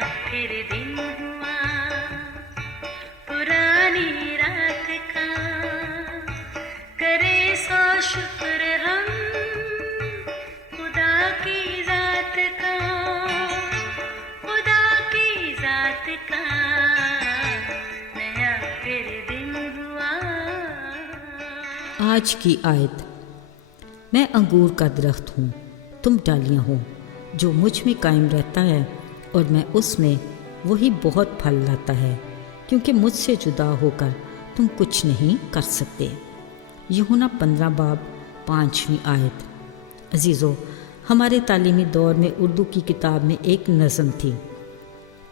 फिर दिन हुआ पुरानी रात का, करे सो शुक्र हम खुदा की जात का, खुदा की जात का, नया फिर दिन हुआ। आज की आयत। मैं अंगूर का दरख्त हूँ, तुम डालियाँ हो। जो मुझ में कायम रहता है और मैं उसमें, वही बहुत फल लाता है, क्योंकि मुझसे जुदा होकर तुम कुछ नहीं कर सकते। यूहन्ना 15 बाब 5वीं आयत। अजीज़ों, हमारे तालीमी दौर में उर्दू की किताब में एक नज़म थी,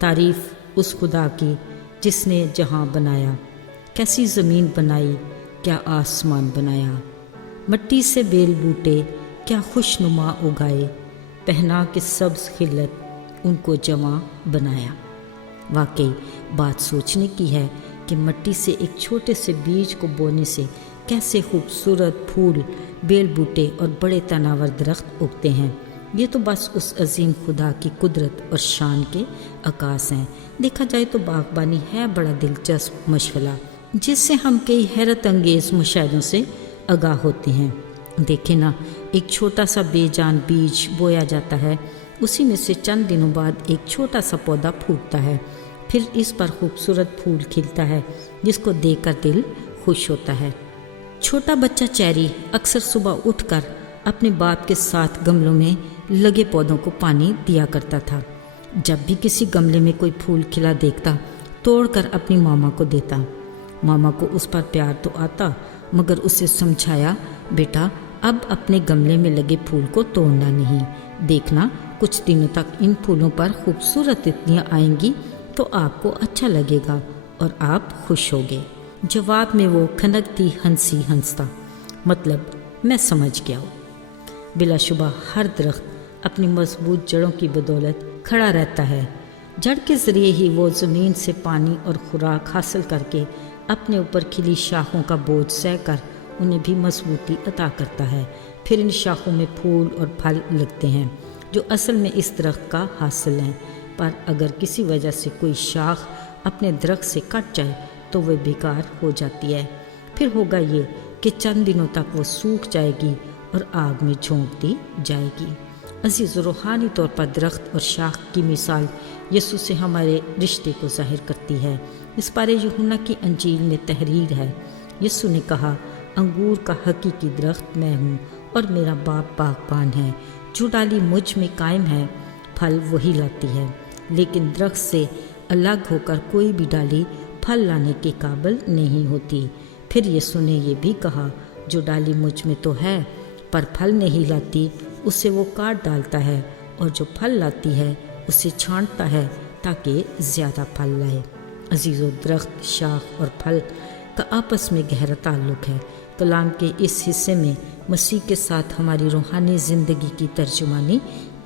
तारीफ़ उस खुदा की जिसने जहां बनाया, कैसी ज़मीन बनाई, क्या आसमान बनाया, मिट्टी से बेल बूटे क्या खुशनुमा उगाए, पहना के सब्ज़ खिलत उनको जवां बनाया। वाकई बात सोचने की है कि मिट्टी से एक छोटे से बीज को बोने से कैसे खूबसूरत फूल, बेल बूटे और बड़े तनावर दरख्त उगते हैं। ये तो बस उस अजीम खुदा की कुदरत और शान के अक्कास हैं। देखा जाए तो बागबानी है बड़ा दिलचस्प मशगला, जिससे हम कई हैरत अंगेज़ मुशाहिदों से आगाह होते हैं। देखें ना, एक छोटा सा बेजान बीज बोया जाता है, उसी में से चंद दिनों बाद एक छोटा सा पौधा फूटता है, फिर इस पर खूबसूरत फूल खिलता है जिसको देखकर दिल खुश होता है। छोटा बच्चा चेरी अक्सर सुबह उठकर अपने बाप के साथ गमलों में लगे पौधों को पानी दिया करता था। जब भी किसी गमले में कोई फूल खिला देखता, तोड़कर अपनी मामा को देता। मामा को उस पर प्यार तो आता, मगर उसे समझाया, बेटा अब अपने गमले में लगे फूल को तोड़ना नहीं, देखना कुछ दिनों तक इन फूलों पर खूबसूरत तितलियां आएंगी तो आपको अच्छा लगेगा और आप खुश होगे। जवाब में वो खनकती हंसी हंसता, मतलब मैं समझ गया हूँ। बिलाशुबा हर दरख्त अपनी मजबूत जड़ों की बदौलत खड़ा रहता है। जड़ के ज़रिए ही वो ज़मीन से पानी और खुराक हासिल करके अपने ऊपर खिली शाखों का बोझ सहकर उन्हें भी मजबूती अता करता है। फिर इन शाखों में फूल और फल लगते हैं जो असल में इस दरख्त का हासिल हैं। पर अगर किसी वजह से कोई शाख अपने दरख्त से कट जाए तो वह बेकार हो जाती है। फिर होगा ये कि चंद दिनों तक वो सूख जाएगी और आग में झोंक दी जाएगी। अजीज़, रूहानी तौर पर दरख्त और शाख की मिसाल यीशु से हमारे रिश्ते को जाहिर करती है। इस बारे यूहन्ना की अंजील में तहरीर है। यीशु ने कहा, अंगूर का हकीकी दरख्त मैं हूँ और मेरा बाप बागबान है। जो डाली मुझ में कायम है, फल वही लाती है, लेकिन दरख्त से अलग होकर कोई भी डाली फल लाने के काबिल नहीं होती। फिर यीशु ने ये भी कहा, जो डाली मुझ में तो है पर फल नहीं लाती, उसे वो काट डालता है, और जो फल लाती है उसे छांटता है ताकि ज़्यादा फल लाए। अजीज़ों, दरख्त, शाख और फल का आपस में गहरा ताल्लुक़ है। कलाम के इस हिस्से में मसीह के साथ हमारी रूहानी ज़िंदगी की तर्जुमानी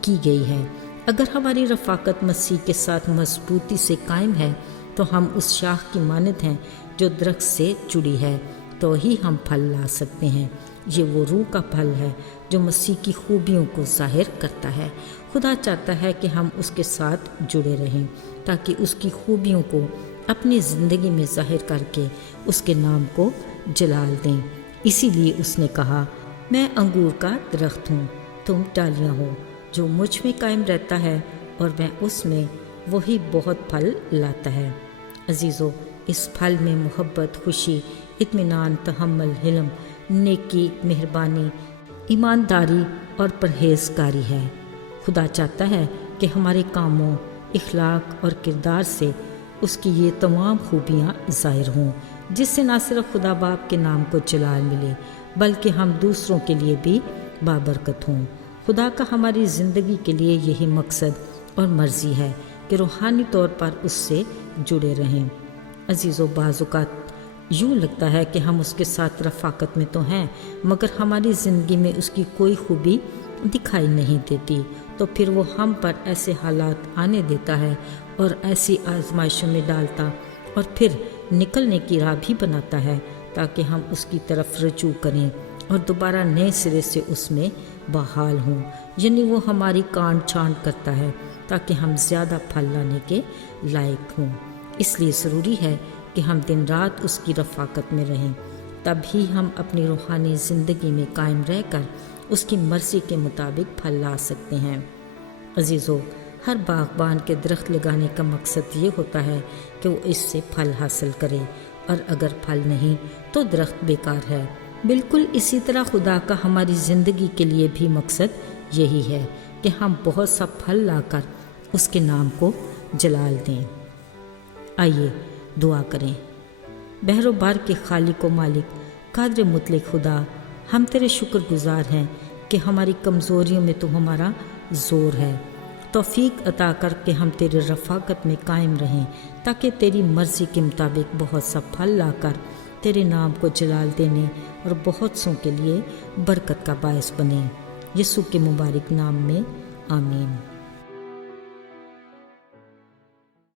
की गई है। अगर हमारी रफ़ाकत मसीह के साथ मजबूती से कायम है तो हम उस शाख की मानद हैं जो दरख्त से जुड़ी है, तो ही हम फल ला सकते हैं। ये वो रूह का फल है जो मसीह की खूबियों को ज़ाहिर करता है। खुदा चाहता है कि हम उसके साथ जुड़े रहें ताकि उसकी खूबियों को अपनी ज़िंदगी में ज़ाहिर करके उसके नाम को जलाल दें। इसीलिए उसने कहा, मैं अंगूर का दरख्त हूँ, तुम डालियाँ हो। जो मुझ में कायम रहता है और मैं उसमें, वही बहुत फल लाता है। अजीज़ों, इस फल में मोहब्बत, खुशी, इत्मीनान, तहम्मुल, हिल्म, नेकी, मेहरबानी, ईमानदारी और परहेज़गारी है। खुदा चाहता है कि हमारे कामों, इखलाक और किरदार से उसकी ये तमाम खूबियाँ ज़ाहिर हों, जिससे ना सिर्फ खुदा बाप के नाम को जलाल मिले बल्कि हम दूसरों के लिए भी बाबरकत हों। खुदा का हमारी ज़िंदगी के लिए यही मकसद और मर्ज़ी है कि रूहानी तौर पर उससे जुड़े रहें। अजीज़ों, बाज़-औक़ात यूँ लगता है कि हम उसके साथ रफ़ाकत में तो हैं, मगर हमारी ज़िंदगी में उसकी कोई खूबी दिखाई नहीं देती। तो फिर वो हम पर ऐसे हालात आने देता है और ऐसी आजमाइशों में डालता और फिर निकलने की राह भी बनाता है ताकि हम उसकी तरफ रजू करें और दोबारा नए सिरे से उसमें बहाल हों। यानी वो हमारी काट छांट करता है ताकि हम ज़्यादा फल लाने के लायक हों। इसलिए ज़रूरी है कि हम दिन रात उसकी रफ़ाकत में रहें, तभी हम अपनी रूहानी ज़िंदगी में कायम रहकर उसकी मर्ज़ी के मुताबिक फल ला सकते हैं। अज़ीज़ों, हर बाग़बान के दरख्त लगाने का मकसद ये होता है कि वो इससे फल हासिल करे, और अगर फल नहीं तो दरख्त बेकार है। बिल्कुल इसी तरह खुदा का हमारी ज़िंदगी के लिए भी मकसद यही है कि हम बहुत सा फल लाकर उसके नाम को जलाल दें। आइए दुआ करें। बहरो बार के खालिक व मालिक कादर मुतलक खुदा, हम तेरे शुक्रगुजार हैं कि हमारी कमज़ोरियों में तो हमारा ज़ोर है। तौफीक अता कर के हम तेरे रफ़ाकत में कायम रहें, ताकि तेरी मर्ज़ी के मुताबिक बहुत सा फल लाकर तेरे नाम को जलाल देने और बहुत सौ के लिए बरकत का बायस बने। यीशु के मुबारक नाम में आमीन।